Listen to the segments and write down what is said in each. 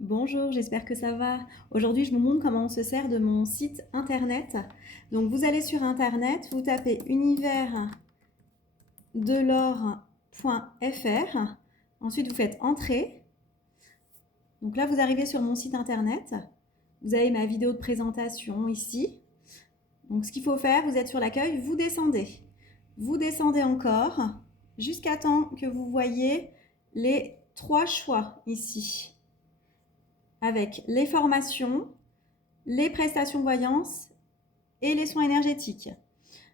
Bonjour, j'espère que ça va. Aujourd'hui, je vous montre comment on se sert de mon site internet. Donc, vous allez sur internet, vous tapez universdelor.fr. Ensuite, vous faites entrée. Donc là, vous arrivez sur mon site internet. Vous avez ma vidéo de présentation ici. Donc, ce qu'il faut faire, vous êtes sur l'accueil, vous descendez. Vous descendez encore jusqu'à temps que vous voyez les 3 choix ici, avec les formations, les prestations voyance et les soins énergétiques.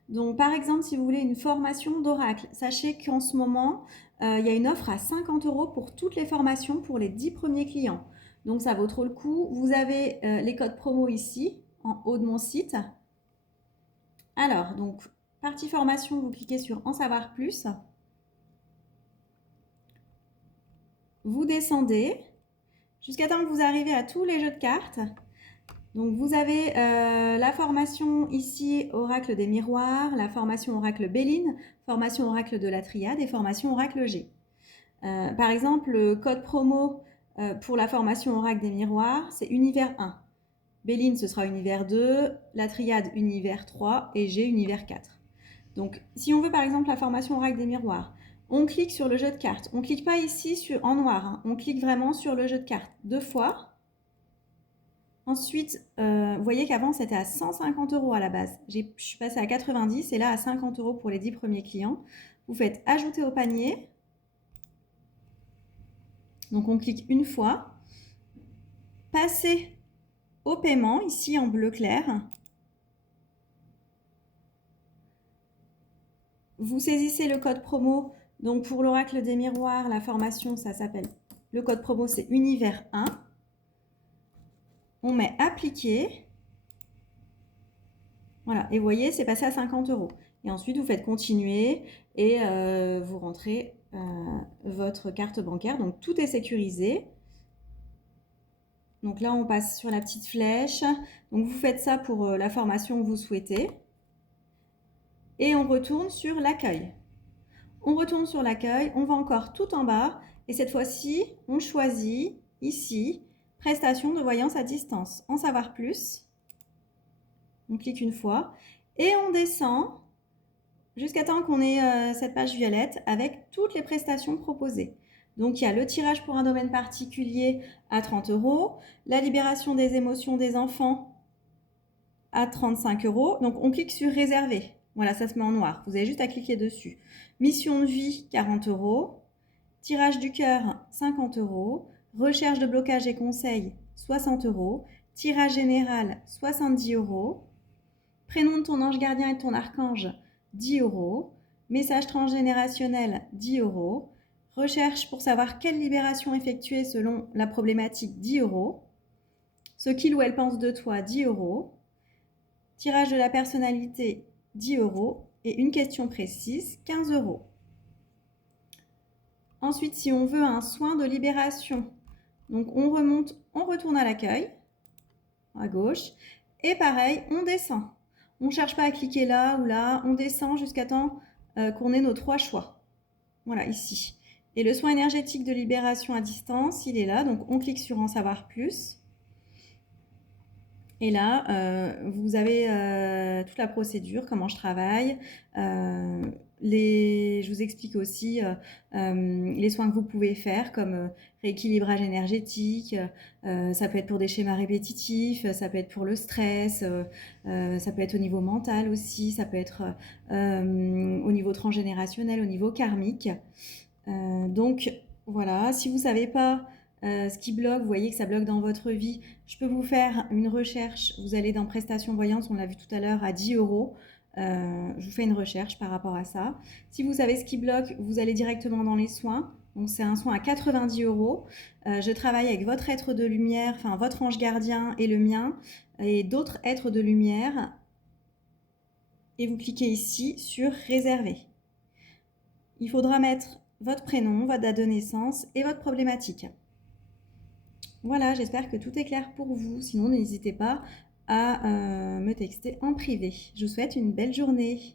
Donc, par exemple, si vous voulez une formation d'oracle, sachez qu'en ce moment, il y a une offre à 50 € pour toutes les formations pour les 10 premiers clients. Donc, ça vaut trop le coup. Vous avez les codes promo ici, en haut de mon site. Alors, donc, partie formation, vous cliquez sur En savoir plus. Vous descendez jusqu'à temps que vous arrivez à tous les jeux de cartes. Donc, vous avez la formation ici, Oracle des miroirs, la formation Oracle Béline, formation Oracle de la triade et formation Oracle G. Par exemple, le code promo pour la formation Oracle des miroirs, c'est Univers 1. Béline, ce sera Univers 2, la triade Univers 3 et G Univers 4. Donc, si on veut par exemple la formation Oracle des miroirs, on clique sur le jeu de cartes. On ne clique pas ici en noir, hein. On clique vraiment sur le jeu de cartes 2 fois. Ensuite, vous voyez qu'avant, c'était à 150 € à la base. Je suis passée à 90 et là à 50 € pour les 10 premiers clients. Vous faites ajouter au panier. Donc, on clique une fois. Passer au paiement, ici en bleu clair. Vous saisissez le code promo. Donc, pour l'oracle des miroirs, la formation, ça s'appelle, le code promo, c'est Univers 1. On met appliquer. Voilà, et vous voyez, c'est passé à 50 €. Et ensuite, vous faites continuer et vous rentrez votre carte bancaire. Donc, tout est sécurisé. Donc là, on passe sur la petite flèche. Donc, vous faites ça pour la formation que vous souhaitez. Et on retourne sur l'accueil. On retourne sur l'accueil, on va encore tout en bas. Et cette fois-ci, on choisit ici, prestation de voyance à distance. En savoir plus. On clique une fois et on descend jusqu'à temps qu'on ait cette page violette avec toutes les prestations proposées. Donc, il y a le tirage pour un domaine particulier à 30 €, la libération des émotions des enfants à 35 €. Donc, on clique sur réserver. Voilà, ça se met en noir. Vous avez juste à cliquer dessus. Mission de vie, 40 €. Tirage du cœur, 50 €. Recherche de blocage et conseils, 60 €. Tirage général, 70 €. Prénom de ton ange gardien et de ton archange, 10 €. Message transgénérationnel, 10 €. Recherche pour savoir quelle libération effectuer selon la problématique, 10 €. Ce qu'il ou elle pense de toi, 10 €. Tirage de la personnalité, 10 €. Et une question précise, 15 €. Ensuite, si on veut un soin de libération, donc on remonte, on retourne à l'accueil, à gauche. Et pareil, on descend. On ne cherche pas à cliquer là ou là, on descend jusqu'à temps qu'on ait nos 3 choix. Voilà, ici. Et le soin énergétique de libération à distance, il est là. Donc, on clique sur En savoir plus. Et là, vous avez toute la procédure, comment je travaille. Je vous explique aussi les soins que vous pouvez faire, comme rééquilibrage énergétique. Ça peut être pour des schémas répétitifs, ça peut être pour le stress, ça peut être au niveau mental aussi, ça peut être au niveau transgénérationnel, au niveau karmique. Donc voilà, si vous ne savez pas ce qui bloque, vous voyez que ça bloque dans votre vie, je peux vous faire une recherche. Vous allez dans prestations voyantes, on l'a vu tout à l'heure, à 10 €. Je vous fais une recherche par rapport à ça. Si vous savez ce qui bloque, vous allez directement dans les soins. Donc c'est un soin à 90 €. Je travaille avec votre être de lumière, enfin votre ange gardien et le mien, et d'autres êtres de lumière. Et vous cliquez ici sur réserver. Il faudra mettre votre prénom, votre date de naissance et votre problématique. Voilà, j'espère que tout est clair pour vous. Sinon, n'hésitez pas à me texter en privé. Je vous souhaite une belle journée.